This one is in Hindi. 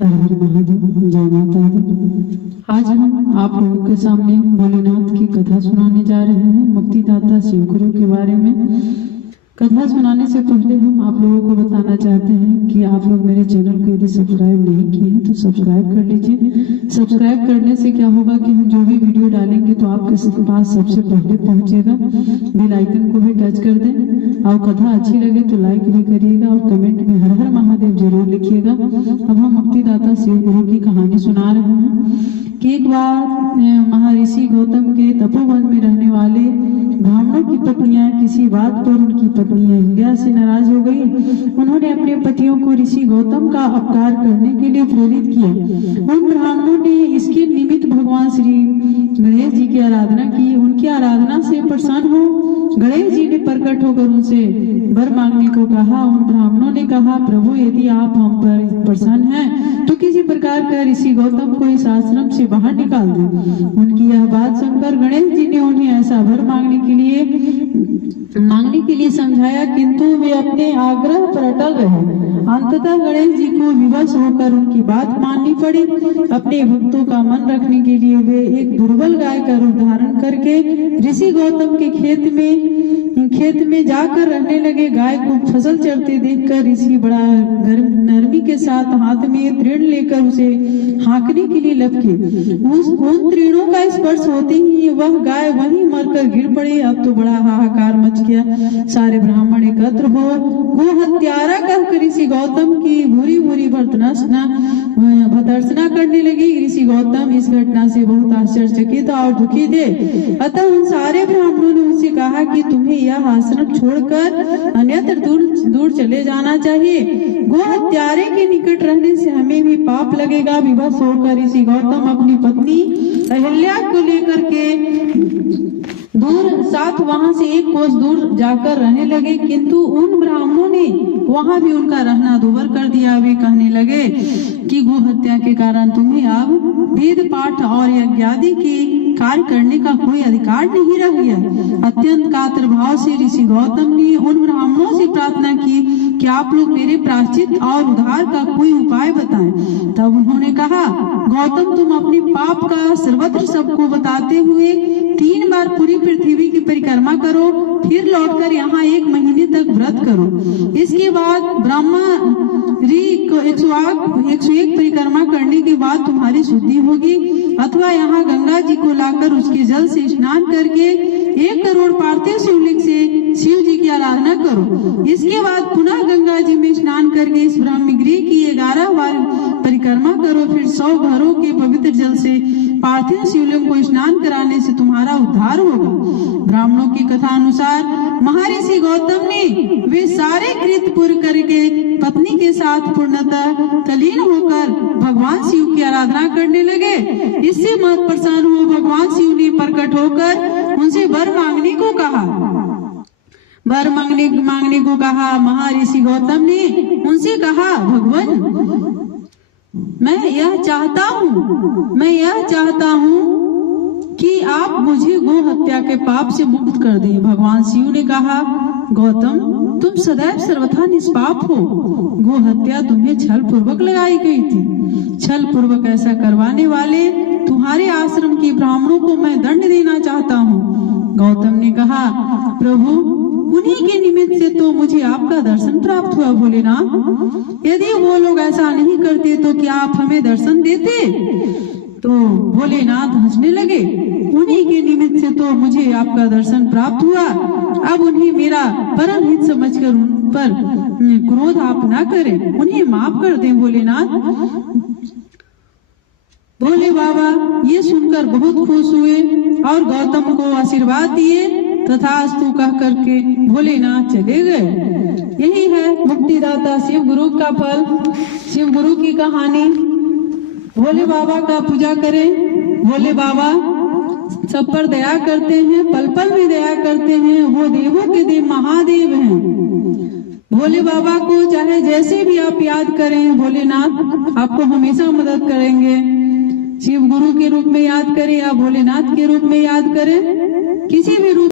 हर हर महादेव, जय माता दी। आज हम आप लोगों के सामने भोलेनाथ की कथा सुनाने जा रहे हैं। मुक्तिदाता शिव गुरु के बारे में कथा सुनाने से पहले हम आप लोगों को बताना चाहते हैं कि आप लोग मेरे चैनल को यदि सब्सक्राइब नहीं किए हैं तो सब्सक्राइब कर लीजिए। सब्सक्राइब करने से क्या होगा कि हम जो भी वीडियो डालेंगे तो आपके पास सबसे पहले पहुंचेगा। बेल आइकन को भी टच कर दें और कथा अच्छी लगे तो लाइक भी करिएगा और कमेंट में हर हर महादेव जरूर लिखिएगा। अब हम मुक्तिदाता शिव गुरु की कहानी सुना रहे हैं कि एक बार महर्षि गौतम के तपोवन में रहने वाले ब्राह्मणों की पत्नियां किसी बात पर उनकी पत्नी अहिल्या से नाराज हो गई। उन्होंने अपने पतियों को ऋषि गौतम का अपकार करने के लिए प्रेरित किया। उन ब्राह्मणों ने इसके निमित्त भगवान श्री गणेश जी की आराधना की। उनकी आराधना से प्रसन्न हो गणेश जी ने प्रकट होकर उनसे वर मांगने को कहा। उन ब्राह्मणों ने कहा, प्रभु यदि आप हम पर प्रसन्न हैं तो किसी प्रकार का ऋषि गौतम को इस आश्रम से बाहर निकाल दें। उनकी यह बात सुनकर गणेश जी ने उन्हें ऐसा वर मांगने के लिए समझाया, किंतु वे अपने आग्रह पर अटल रहे। अंततः गणेश जी को विवश होकर उनकी बात माननी पड़ी। अपने भक्तों का मन रखने के लिए वे एक दुर्बल गाय का रूप धारण करके ऋषि गौतम के खेत में जाकर रहने लगे। गाय को फसल चरते देखकर ऋषि बड़ा नरमी के साथ हाथ में तृण लेकर उसे हाँकने के लिए लपके। उन तृणों का स्पर्श होते ही वह गाय वहीं मरकर गिर पड़ी। अब तो बड़ा हाहाकार मच गया। सारे ब्राह्मण एकत्र हो गो हत्यारा कहकर ऋषि गौतम की बुरी बुरी भर्त्सना करने लगी। ऋषि गौतम इस घटना से बहुत आश्चर्यचकित और दुखी थे। अतः उन सारे ब्राह्मणों ने उससे कहा कि तुम्हें यह आश्रम छोड़कर अन्यत्र दूर चले जाना चाहिए। गो हत्यारे के निकट रहने से हमें भी पाप लगेगा। विवश होकर ऋषि गौतम अपनी पत्नी अहिल्या को लेकर के साथ वहां से एक कोस दूर जाकर रहने लगे। किंतु उन ब्राह्मणों ने वहां भी उनका रहना दूभर कर दिया। वे कहने लगे कि गो हत्या के कारण तुम्हें अब वेद पाठ और यज्ञ आदि के कार्य करने का कोई अधिकार नहीं रह गया। अत्यंत कातर भाव से ऋषि गौतम ने उन ब्राह्मणों से प्रार्थना की कि आप लोग मेरे प्रायश्चित और उद्धार का कोई उपाय बताएं। तब उन्होंने कहा, गौतम तुम अपने पाप का सर्वत्र सबको बताते हुए 3 बार पूरी पृथ्वी की परिक्रमा करो, फिर लौटकर यहाँ 1 महीने तक व्रत करो। इसके बाद ब्रह्मरी को 101 परिक्रमा करने के बाद तुम्हारी शुद्धि होगी। अथवा यहाँ गंगा जी को लाकर उसके जल से स्नान करके 1 करोड़ पार्थिव शिवलिंग से शिव जी की आराधना करो। इसके बाद पुनः गंगा जी में स्नान करके इस ब्रह्मगिरी की 11 बार परिक्रमा करो। फिर 100 घरों के पवित्र जल से पार्थिव शिवलिंग को स्नान कराने से तुम्हारा उद्धार होगा। ब्राह्मणों की कथा अनुसार महर्षि गौतम ने वे सारे कृत्य पूर्ण करके पत्नी के साथ पूर्णतः तल्लीन होकर भगवान शिव की आराधना करने लगे। इससे मत प्रसन्न हो भगवान शिव ने प्रकट होकर उनसे वर मांगने को कहा। महर्षि गौतम ने उनसे कहा, भगवान मैं यह चाहता हूँ कि आप मुझे गो हत्या के पाप से मुक्त कर दें। भगवान शिव ने कहा, गौतम तुम सदैव सर्वथा निष्पाप हो। गो हत्या तुम्हें छल पूर्वक लगाई गई थी। छल पूर्वक ऐसा करवाने वाले तुम्हारे आश्रम के ब्राह्मणों को मैं दंड देना चाहता हूँ। गौतम ने कहा, प्रभु उन्हीं के निमित्त से तो मुझे आपका दर्शन प्राप्त हुआ भोलेनाथ। यदि वो लोग ऐसा नहीं करते तो क्या आप हमें दर्शन देते? तो भोलेनाथ हंसने लगे। उन्हीं के निमित्त से तो मुझे आपका दर्शन प्राप्त हुआ। अब उन्हें मेरा परम हित समझकर उन पर क्रोध आप ना करें, उन्हें माफ कर दें भोलेनाथ। भोले बाबा ये सुनकर बहुत खुश हुए और गौतम को आशीर्वाद दिए। तथास्तु कह करके भोलेनाथ चले गए। यही है मुक्तिदाता शिव गुरु का फल, शिव गुरु की कहानी। भोले बाबा का पूजा करें। भोले बाबा सब पर दया करते हैं, पल पल में दया करते हैं। वो देवों के देव महादेव हैं। भोले बाबा को चाहे जैसे भी आप याद करें, भोलेनाथ आपको हमेशा मदद करेंगे। शिव गुरु के रूप में याद करें या भोलेनाथ के रूप में याद करें, किसी भी रूप